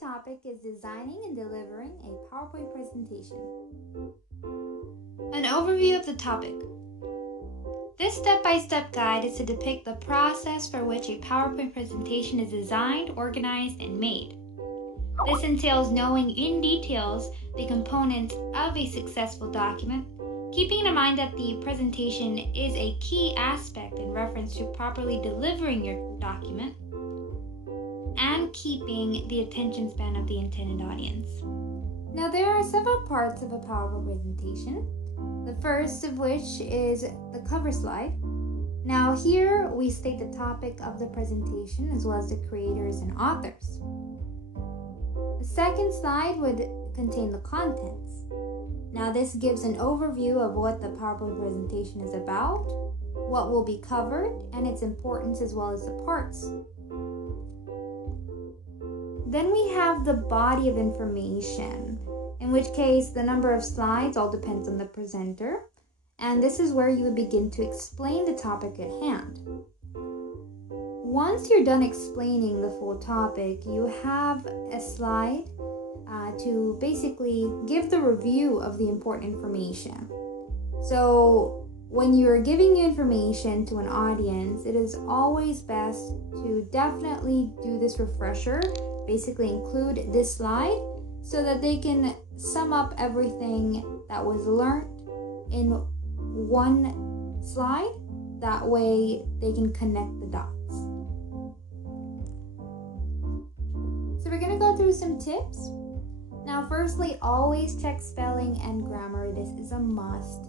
topic is designing and delivering a PowerPoint presentation. An overview of the topic. This step-by-step guide is to depict the process for which a PowerPoint presentation is designed, organized, and made. This entails knowing in details the components of a successful document, keeping in mind that the presentation is a key aspect in reference to properly delivering your document, and keeping the attention span of the intended audience. Now, there are several parts of a PowerPoint presentation. The first of which is the cover slide. Now, here we state the topic of the presentation as well as the creators and authors. The second slide would contain the contents. Now, this gives an overview of what the PowerPoint presentation is about, what will be covered, and its importance as well as the parts. Then we have the body of information, in which case the number of slides all depends on the presenter, and this is where you would begin to explain the topic at hand. Once you're done explaining the full topic, you have a slide to basically give the review of the important information. So when you're giving information to an audience, it is always best to definitely do this refresher, basically include this slide so that they can sum up everything that was learned in one slide. That way they can connect the dots. So we're going to go through some tips. Now, firstly, always check spelling and grammar. This is a must.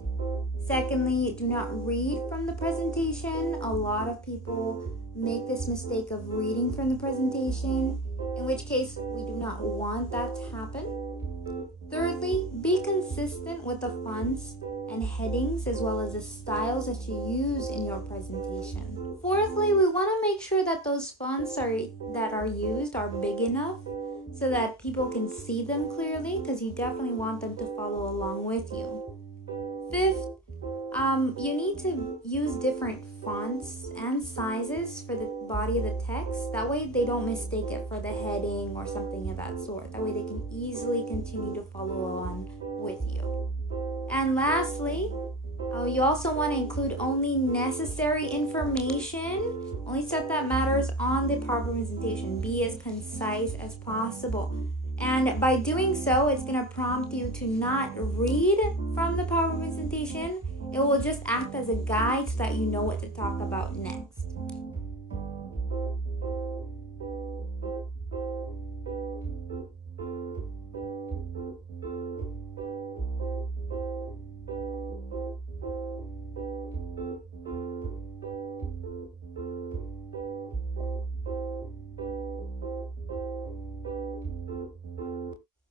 Secondly, do not read from the presentation. A lot of people make this mistake of reading from the presentation, in which case we do not want that to happen. Thirdly, be consistent with the fonts and headings as well as the styles that you use in your presentation. Fourthly, we want to make sure that those fonts that are used are big enough so that people can see them clearly, because you definitely want them to follow along with you. Fifth, you need to use different fonts and sizes for the body of the text. That way they don't mistake it for the heading or something of that sort. That way they can easily continue to follow along with you. And lastly, you also want to include only necessary information, only stuff that matters on the PowerPoint presentation. Be as concise as possible. And by doing so, it's going to prompt you to not read from the PowerPoint presentation. It will just act as a guide so that you know what to talk about next.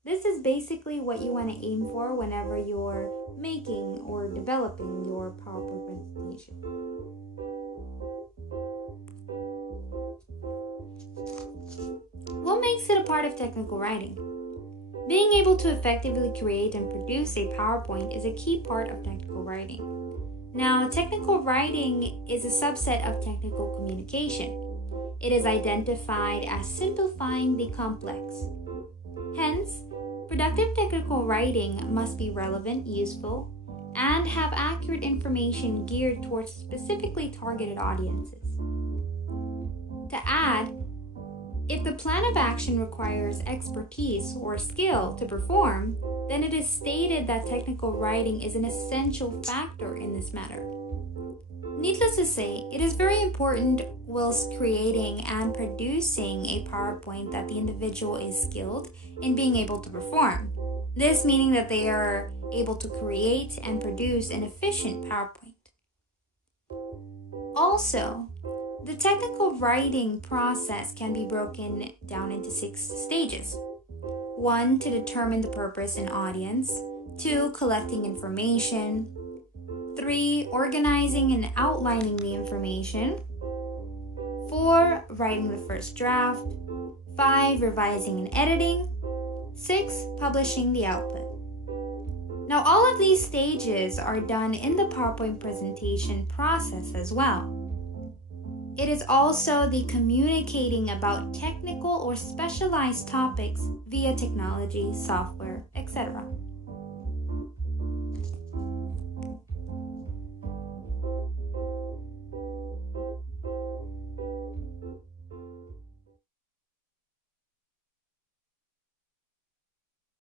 This is basically what you want to aim for whenever you're making or developing your PowerPoint presentation. What makes it a part of technical writing? Being able to effectively create and produce a PowerPoint is a key part of technical writing. Now, technical writing is a subset of technical communication. It is identified as simplifying the complex. Hence, productive technical writing must be relevant, useful, and have accurate information geared towards specifically targeted audiences. To add, if the plan of action requires expertise or skill to perform, then it is stated that technical writing is an essential factor in this matter. Needless to say, it is very important whilst creating and producing a PowerPoint that the individual is skilled in being able to perform. This meaning that they are able to create and produce an efficient PowerPoint. Also, the technical writing process can be broken down into 6 stages. 1, to determine the purpose and audience. 2, collecting information. 3, organizing and outlining the information. 4, writing the first draft. 5, revising and editing. 6, publishing the output. Now, all of these stages are done in the PowerPoint presentation process as well. It is also the communicating about technical or specialized topics via technology, software, etc.